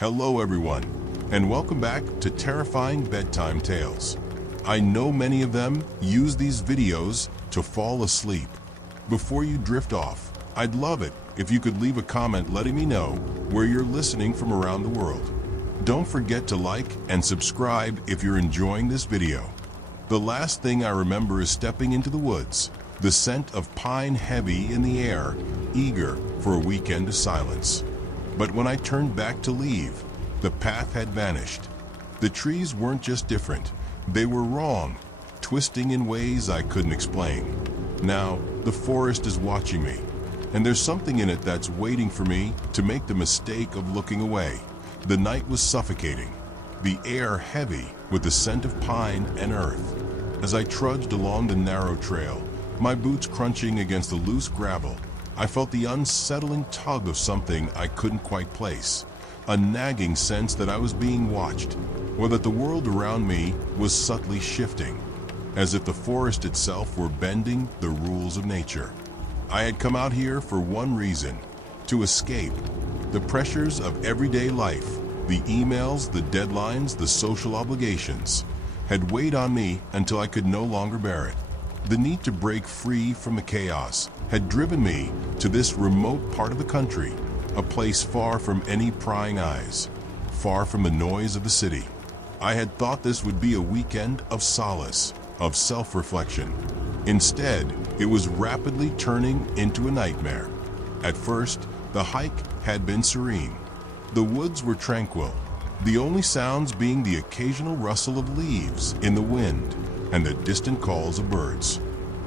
Hello everyone, and welcome back to Terrifying Bedtime Tales. I know many of them use these videos to fall asleep. Before you drift off, I'd love it if you could leave a comment letting me know where you're listening from around the world. Don't forget to like and subscribe if you're enjoying this video. The last thing I remember is stepping into the woods, the scent of pine heavy in the air, eager for a weekend of silence. But when I turned back to leave, the path had vanished. The trees weren't just different, they were wrong, twisting in ways I couldn't explain. Now, the forest is watching me, and there's something in it that's waiting for me to make the mistake of looking away. The night was suffocating, the air heavy with the scent of pine and earth. As I trudged along the narrow trail, my boots crunching against the loose gravel, I felt the unsettling tug of something I couldn't quite place, a nagging sense that I was being watched, or that the world around me was subtly shifting, as if the forest itself were bending the rules of nature. I had come out here for one reason: to escape. The pressures of everyday life, the emails, the deadlines, the social obligations, had weighed on me until I could no longer bear it. The need to break free from the chaos had driven me to this remote part of the country, a place far from any prying eyes, far from the noise of the city. I had thought this would be a weekend of solace, of self-reflection. Instead, it was rapidly turning into a nightmare. At first, the hike had been serene. The woods were tranquil, the only sounds being the occasional rustle of leaves in the wind and the distant calls of birds.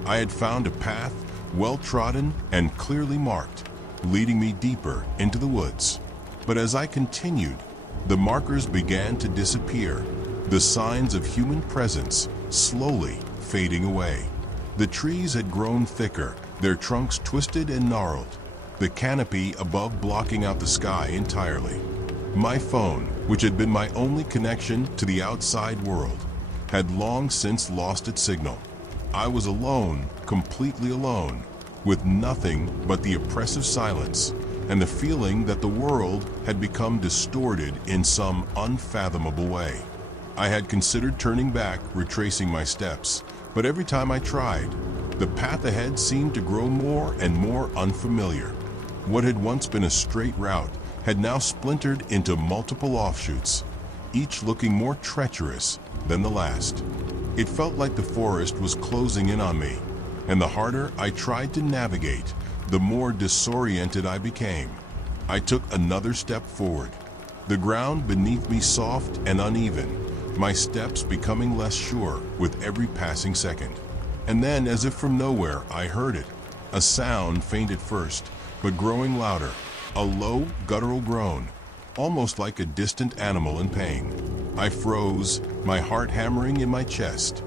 I had found a path, well-trodden and clearly marked, leading me deeper into the woods. But as I continued, the markers began to disappear, the signs of human presence slowly fading away. The trees had grown thicker, their trunks twisted and gnarled, the canopy above blocking out the sky entirely. My phone, which had been my only connection to the outside world, had long since lost its signal. I was alone, completely alone, with nothing but the oppressive silence and the feeling that the world had become distorted in some unfathomable way. I had considered turning back, retracing my steps, but every time I tried, the path ahead seemed to grow more and more unfamiliar. What had once been a straight route had now splintered into multiple offshoots, each looking more treacherous than the last. It felt like the forest was closing in on me, and the harder I tried to navigate, the more disoriented I became. I took another step forward, the ground beneath me soft and uneven, my steps becoming less sure with every passing second. And then, as if from nowhere, I heard it, a sound faint at first, but growing louder, a low, guttural groan, almost like a distant animal in pain. I froze, my heart hammering in my chest.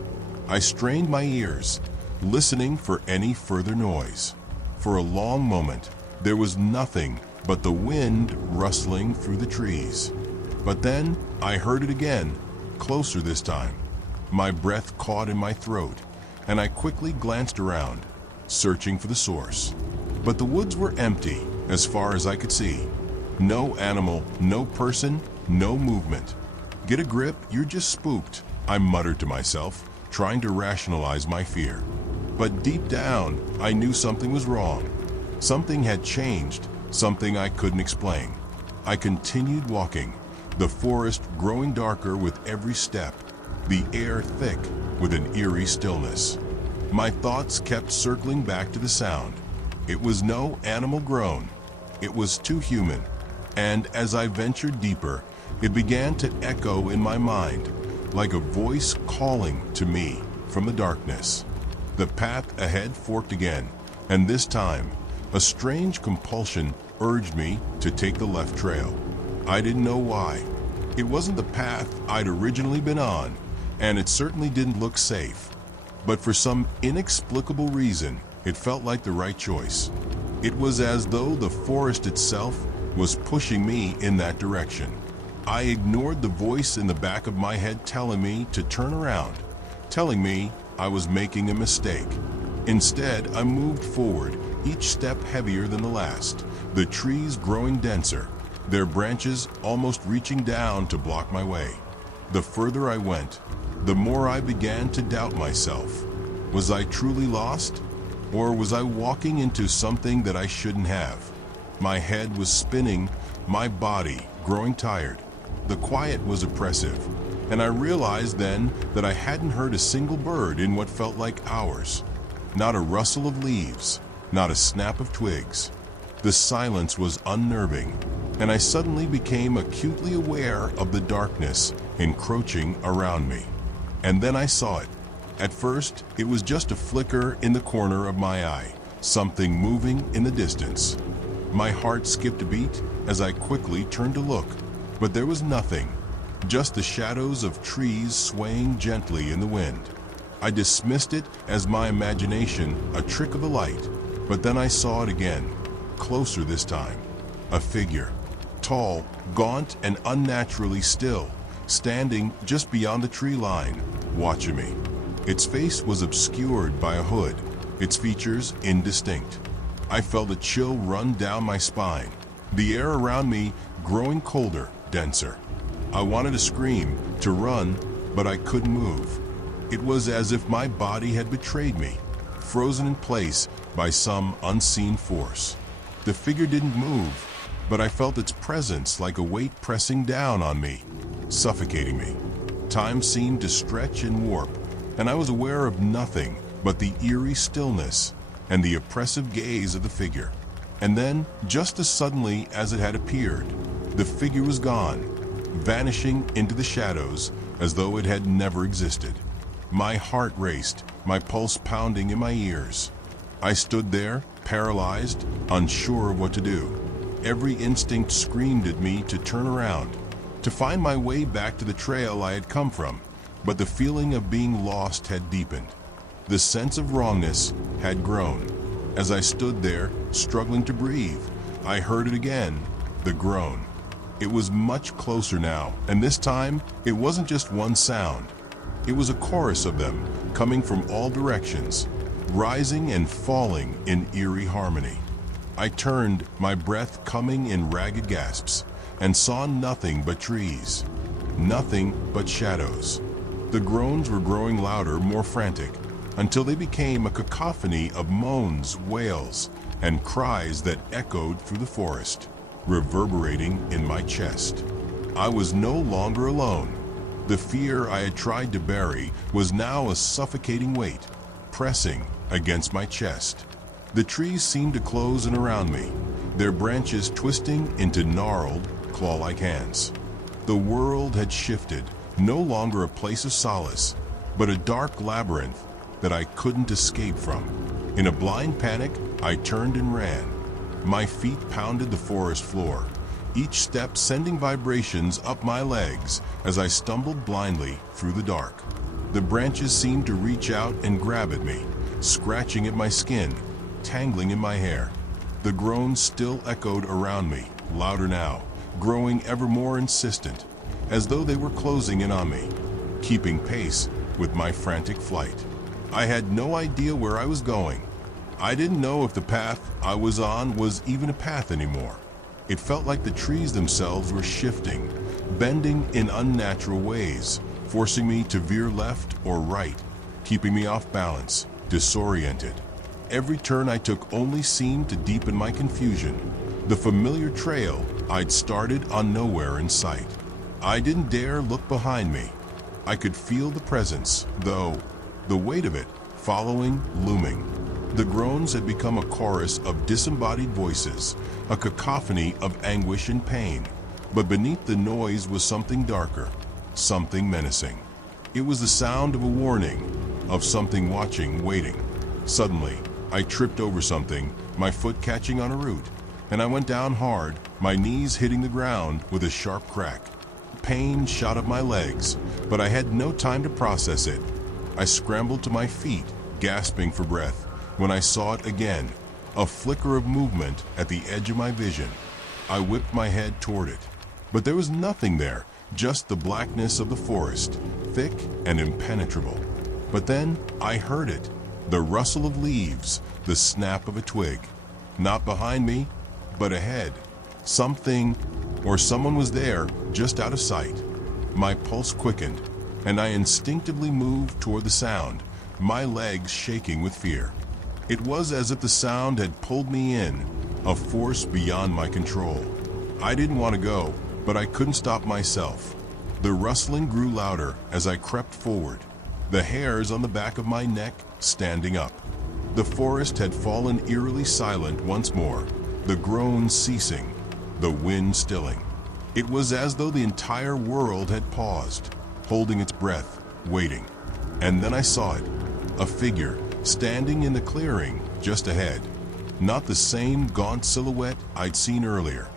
I strained my ears, listening for any further noise. For a long moment, there was nothing but the wind rustling through the trees. But then I heard it again, closer this time. My breath caught in my throat, and I quickly glanced around, searching for the source. But the woods were empty as far as I could see. No animal, no person, no movement. Get a grip, you're just spooked, I muttered to myself, trying to rationalize my fear. But deep down, I knew something was wrong. Something had changed, something I couldn't explain. I continued walking, the forest growing darker with every step, the air thick with an eerie stillness. My thoughts kept circling back to the sound. It was no animal groan. It was too human. And as I ventured deeper, it began to echo in my mind, like a voice calling to me from the darkness. The path ahead forked again, and this time, a strange compulsion urged me to take the left trail. I didn't know why. It wasn't the path I'd originally been on, and it certainly didn't look safe. But for some inexplicable reason, it felt like the right choice. It was as though the forest itself was pushing me in that direction. I ignored the voice in the back of my head telling me to turn around, telling me I was making a mistake. Instead, I moved forward, each step heavier than the last, the trees growing denser, their branches almost reaching down to block my way. The further I went, the more I began to doubt myself. Was I truly lost? Or was I walking into something that I shouldn't have? My head was spinning, my body growing tired. The quiet was oppressive, and I realized then that I hadn't heard a single bird in what felt like hours. Not a rustle of leaves, not a snap of twigs. The silence was unnerving, and I suddenly became acutely aware of the darkness encroaching around me. And then I saw it. At first, it was just a flicker in the corner of my eye, something moving in the distance. My heart skipped a beat as I quickly turned to look, but there was nothing, just the shadows of trees swaying gently in the wind. I dismissed it as my imagination, a trick of the light, but then I saw it again, closer this time. A figure, tall, gaunt, and unnaturally still, standing just beyond the tree line, watching me. Its face was obscured by a hood, its features indistinct. I felt a chill run down my spine, the air around me growing colder, denser. I wanted to scream, to run, but I couldn't move. It was as if my body had betrayed me, frozen in place by some unseen force. The figure didn't move, but I felt its presence like a weight pressing down on me, suffocating me. Time seemed to stretch and warp, and I was aware of nothing but the eerie stillness and the oppressive gaze of the figure. And then, just as suddenly as it had appeared, the figure was gone, vanishing into the shadows as though it had never existed. My heart raced, my pulse pounding in my ears. I stood there, paralyzed, unsure of what to do. Every instinct screamed at me to turn around, to find my way back to the trail I had come from, but the feeling of being lost had deepened. The sense of wrongness had grown. As I stood there, struggling to breathe, I heard it again, the groan. It was much closer now, and this time, it wasn't just one sound. It was a chorus of them, coming from all directions, rising and falling in eerie harmony. I turned, my breath coming in ragged gasps, and saw nothing but trees, nothing but shadows. The groans were growing louder, more frantic, until they became a cacophony of moans, wails, and cries that echoed through the forest, reverberating in my chest. I was no longer alone. The fear I had tried to bury was now a suffocating weight, pressing against my chest. The trees seemed to close in around me, their branches twisting into gnarled, claw-like hands. The world had shifted, no longer a place of solace, but a dark labyrinth that I couldn't escape from. In a blind panic, I turned and ran. My feet pounded the forest floor, each step sending vibrations up my legs as I stumbled blindly through the dark. The branches seemed to reach out and grab at me, scratching at my skin, tangling in my hair. The groans still echoed around me, louder now, growing ever more insistent, as though they were closing in on me, keeping pace with my frantic flight. I had no idea where I was going. I didn't know if the path I was on was even a path anymore. It felt like the trees themselves were shifting, bending in unnatural ways, forcing me to veer left or right, keeping me off balance, disoriented. Every turn I took only seemed to deepen my confusion. The familiar trail I'd started on nowhere in sight. I didn't dare look behind me. I could feel the presence, though, the weight of it, following, looming. The groans had become a chorus of disembodied voices, a cacophony of anguish and pain. But beneath the noise was something darker, something menacing. It was the sound of a warning, of something watching, waiting. Suddenly, I tripped over something, my foot catching on a root, and I went down hard, my knees hitting the ground with a sharp crack. Pain shot up my legs, but I had no time to process it. I scrambled to my feet, gasping for breath, when I saw it again, a flicker of movement at the edge of my vision. I whipped my head toward it, but there was nothing there, just the blackness of the forest, thick and impenetrable. But then I heard it, the rustle of leaves, the snap of a twig. Not behind me, but ahead. Something or someone was there, just out of sight. My pulse quickened, and I instinctively moved toward the sound, my legs shaking with fear. It was as if the sound had pulled me in, a force beyond my control. I didn't want to go, but I couldn't stop myself. The rustling grew louder as I crept forward, the hairs on the back of my neck standing up. The forest had fallen eerily silent once more, the groans ceasing, the wind stilling. It was as though the entire world had paused, holding its breath, waiting. And then I saw it, a figure standing in the clearing just ahead. Not the same gaunt silhouette I'd seen earlier.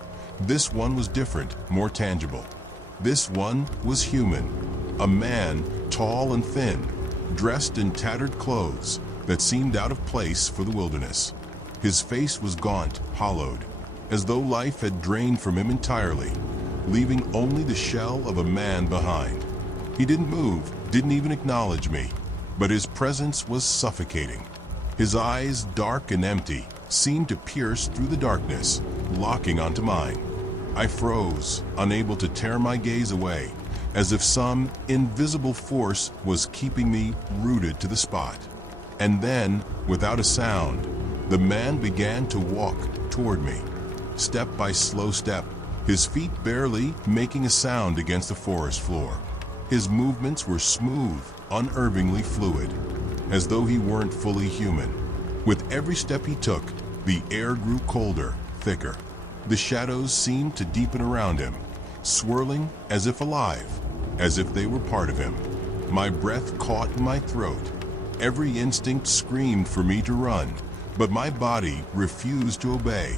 This one was different, more tangible. This one was human, a man, tall and thin, dressed in tattered clothes that seemed out of place for the wilderness. His face was gaunt, hollowed, as though life had drained from him entirely, leaving only the shell of a man behind. He didn't move, didn't even acknowledge me, but his presence was suffocating. His eyes, dark and empty, seemed to pierce through the darkness, locking onto mine. I froze, unable to tear my gaze away, as if some invisible force was keeping me rooted to the spot. And then, without a sound, the man began to walk toward me, step by slow step, his feet barely making a sound against the forest floor. His movements were smooth, unnervingly fluid, as though he weren't fully human. With every step he took, the air grew colder, thicker. The shadows seemed to deepen around him, swirling as if alive, as if they were part of him. My breath caught in my throat. Every instinct screamed for me to run, but my body refused to obey.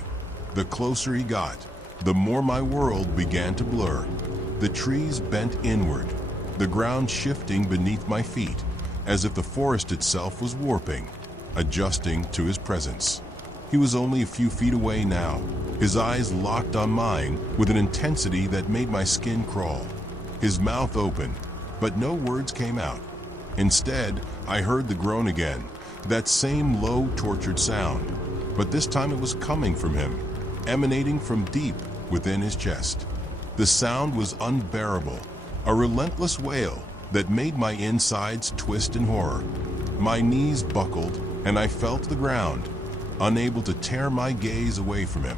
The closer he got, the more my world began to blur. The trees bent inward, the ground shifting beneath my feet, as if the forest itself was warping, adjusting to his presence. He was only a few feet away now, his eyes locked on mine with an intensity that made my skin crawl. His mouth opened, but no words came out. Instead, I heard the groan again, that same low, tortured sound, but this time it was coming from him, emanating from deep within his chest. The sound was unbearable, a relentless wail that made my insides twist in horror. My knees buckled, and I fell to the ground, unable to tear my gaze away from him.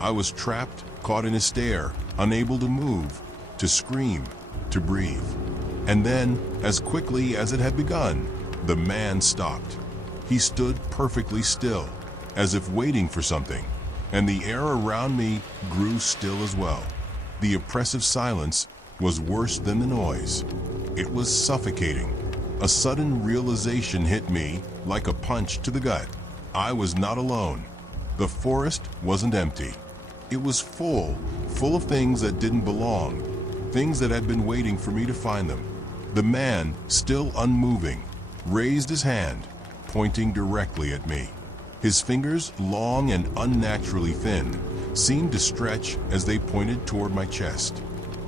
I was trapped, caught in his stare, unable to move, to scream, to breathe. And then, as quickly as it had begun, the man stopped. He stood perfectly still, as if waiting for something, and the air around me grew still as well. The oppressive silence was worse than the noise. It was suffocating. A sudden realization hit me like a punch to the gut. I was not alone. The forest wasn't empty. It was full of things that didn't belong, things that had been waiting for me to find them. The man, still unmoving, raised his hand, pointing directly at me. His fingers, long and unnaturally thin, seemed to stretch as they pointed toward my chest.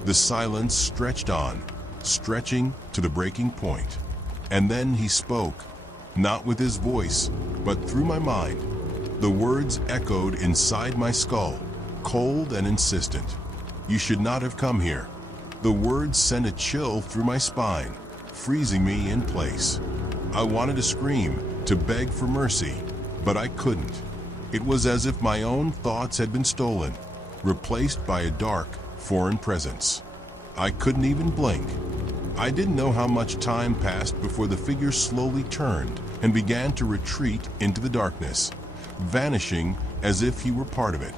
The silence stretched on, stretching to the breaking point. And then he spoke, not with his voice, but through my mind. The words echoed inside my skull, cold and insistent. "You should not have come here." The words sent a chill through my spine, freezing me in place. I wanted to scream, to beg for mercy, but I couldn't. It was as if my own thoughts had been stolen, replaced by a dark, foreign presence. I couldn't even blink. I didn't know how much time passed before the figure slowly turned and began to retreat into the darkness, vanishing as if he were part of it,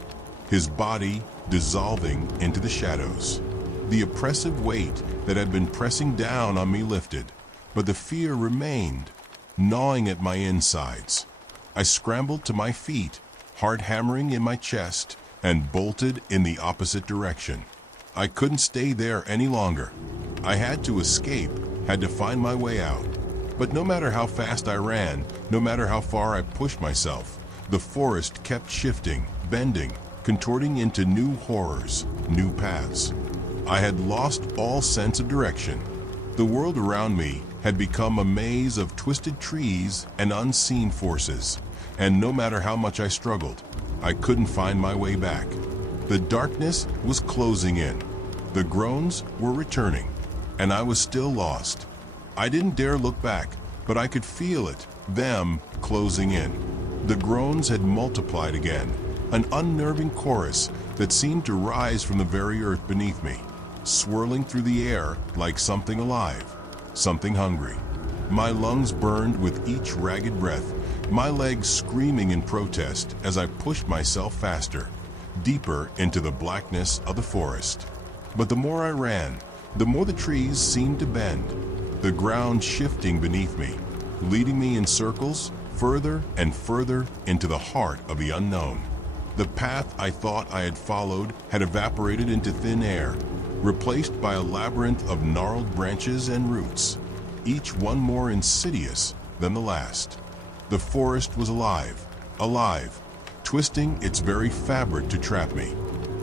his body dissolving into the shadows. The oppressive weight that had been pressing down on me lifted, but the fear remained, gnawing at my insides. I scrambled to my feet, heart hammering in my chest, and bolted in the opposite direction. I couldn't stay there any longer. I had to escape, had to find my way out. But no matter how fast I ran, no matter how far I pushed myself, the forest kept shifting, bending, contorting into new horrors, new paths. I had lost all sense of direction. The world around me had become a maze of twisted trees and unseen forces, and no matter how much I struggled, I couldn't find my way back. The darkness was closing in. The groans were returning, and I was still lost. I didn't dare look back, but I could feel it, them closing in. The groans had multiplied again, an unnerving chorus that seemed to rise from the very earth beneath me, swirling through the air like something alive, something hungry. My lungs burned with each ragged breath, my legs screaming in protest as I pushed myself faster, deeper into the blackness of the forest. But the more I ran, the more the trees seemed to bend, the ground shifting beneath me, leading me in circles, further and further into the heart of the unknown. The path I thought I had followed had evaporated into thin air, replaced by a labyrinth of gnarled branches and roots, each one more insidious than the last. The forest was alive, twisting its very fabric to trap me.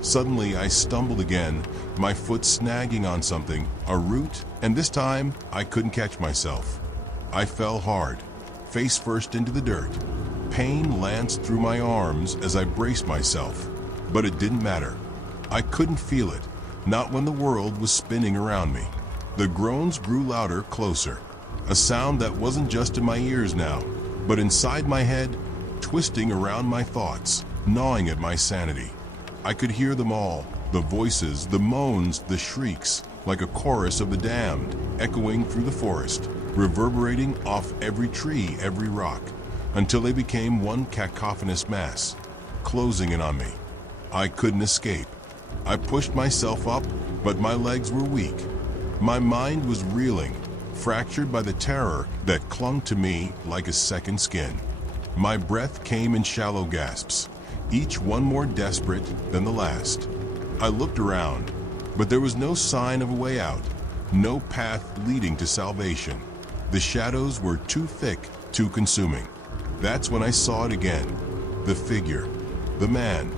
Suddenly I stumbled again, my foot snagging on something, a root, and this time I couldn't catch myself. I fell hard, face first into the dirt. Pain lanced through my arms as I braced myself, but it didn't matter. I couldn't feel it, not when the world was spinning around me. The groans grew louder, closer, a sound that wasn't just in my ears now, but inside my head, twisting around my thoughts, gnawing at my sanity. I could hear them all, the voices, the moans, the shrieks, like a chorus of the damned, echoing through the forest, reverberating off every tree, every rock, until they became one cacophonous mass, closing in on me. I couldn't escape. I pushed myself up, but my legs were weak. My mind was reeling, fractured by the terror that clung to me like a second skin. My breath came in shallow gasps, each one more desperate than the last. I looked around, but there was no sign of a way out, no path leading to salvation. The shadows were too thick, too consuming. That's when I saw it again. The figure, the man.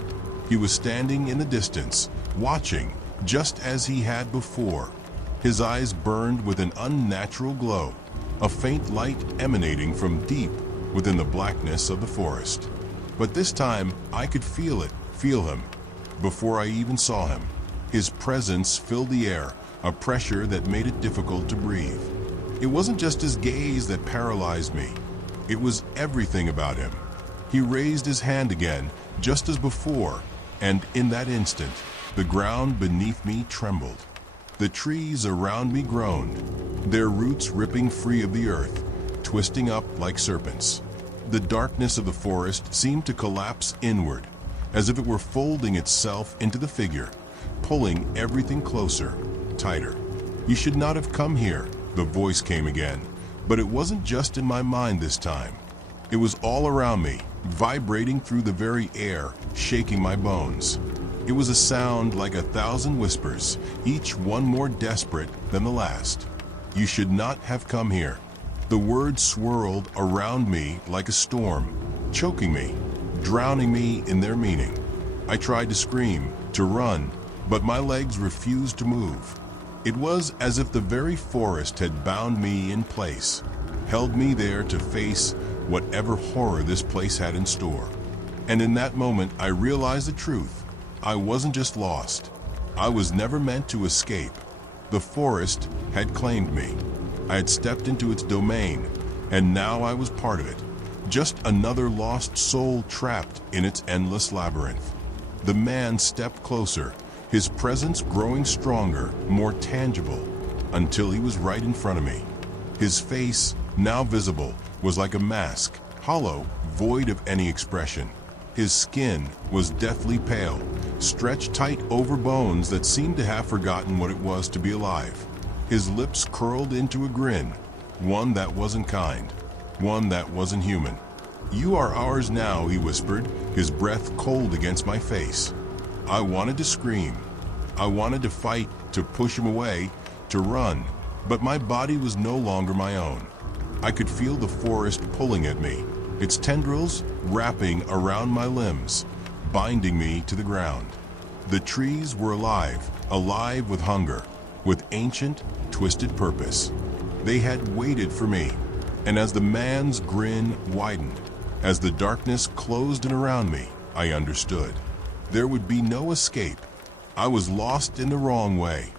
He was standing in the distance, watching, just as he had before. His eyes burned with an unnatural glow, a faint light emanating from deep within the blackness of the forest. But this time, I could feel him, before I even saw him. His presence filled the air, a pressure that made it difficult to breathe. It wasn't just his gaze that paralyzed me. It was everything about him. He raised his hand again, just as before, and in that instant, the ground beneath me trembled. The trees around me groaned, their roots ripping free of the earth, twisting up like serpents. The darkness of the forest seemed to collapse inward, as if it were folding itself into the figure, pulling everything closer, tighter. "You should not have come here," the voice came again, but it wasn't just in my mind this time. It was all around me, vibrating through the very air, shaking my bones. It was a sound like 1,000 whispers, each one more desperate than the last. "You should not have come here." The words swirled around me like a storm, choking me, drowning me in their meaning. I tried to scream, to run, but my legs refused to move. It was as if the very forest had bound me in place, held me there to face whatever horror this place had in store. And in that moment, I realized the truth. I wasn't just lost. I was never meant to escape. The forest had claimed me. I had stepped into its domain, and now I was part of it. Just another lost soul trapped in its endless labyrinth. The man stepped closer, his presence growing stronger, more tangible, until he was right in front of me. His face, now visible, was like a mask, hollow, void of any expression. His skin was deathly pale, stretched tight over bones that seemed to have forgotten what it was to be alive. His lips curled into a grin, one that wasn't kind, one that wasn't human. "You are ours now," he whispered, his breath cold against my face. I wanted to scream. I wanted to fight, to push him away, to run, but my body was no longer my own. I could feel the forest pulling at me, its tendrils wrapping around my limbs, binding me to the ground. The trees were alive, alive with hunger, with ancient, twisted purpose. They had waited for me, and as the man's grin widened, as the darkness closed in around me, I understood. There would be no escape. I was lost in the wrong way.